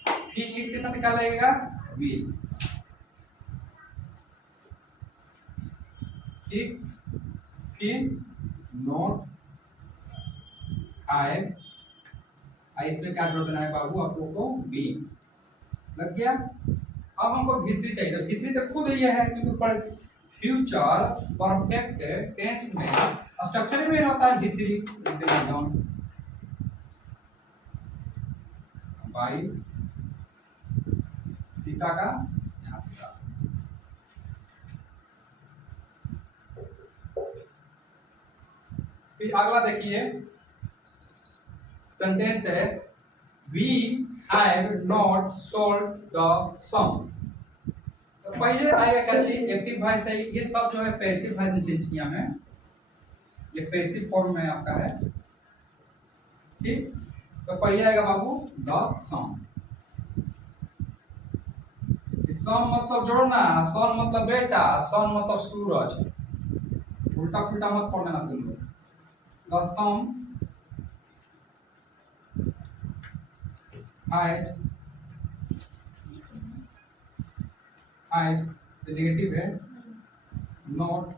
फिर इट के साथ क्या लगेगा, विल। ठीक, फिर नॉट हैव, इसमें क्या जोड़ देना है बाबू आप लोगों को, बी। लग गया। अब हमको भीतरी चाहिए, तो भीतरी तो खुद ये है क्योंकि पर फ्यूचर परफेक्ट टेंस में स्ट्रक्चर में होता है भीतरी। डाउन बाई सीता का यहाँ सीता। फिर अगला देखिए सेंटेंस है, we have not sold the sum. तो पहले आएगा क्या चीज, एक्टिव वॉइस है। ये सब जो है पैसिव वॉइस में चेंज किया मैं, ये पैसिव फॉर्म में आपका है। ठीक, तो पहले आएगा बाबू द सम। सम मतलब जोड़ना, सन मतलब बेटा, सन मतलब सूरज। उल्टा पुल्टा मत पढ़ना तुम लोग। द सम हैज नेगेटिव है, not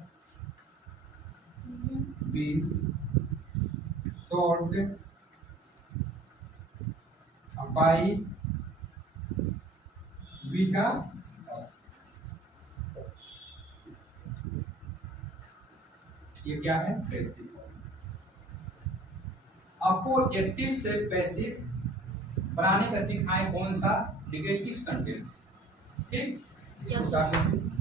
been sold by we का। ये क्या है, पैसिव। आपको एक्टिव से पैसिव बनाने का सिखाएं, कौन सा, नेगेटिव सेंटेंस। ठीक, Yes, इसको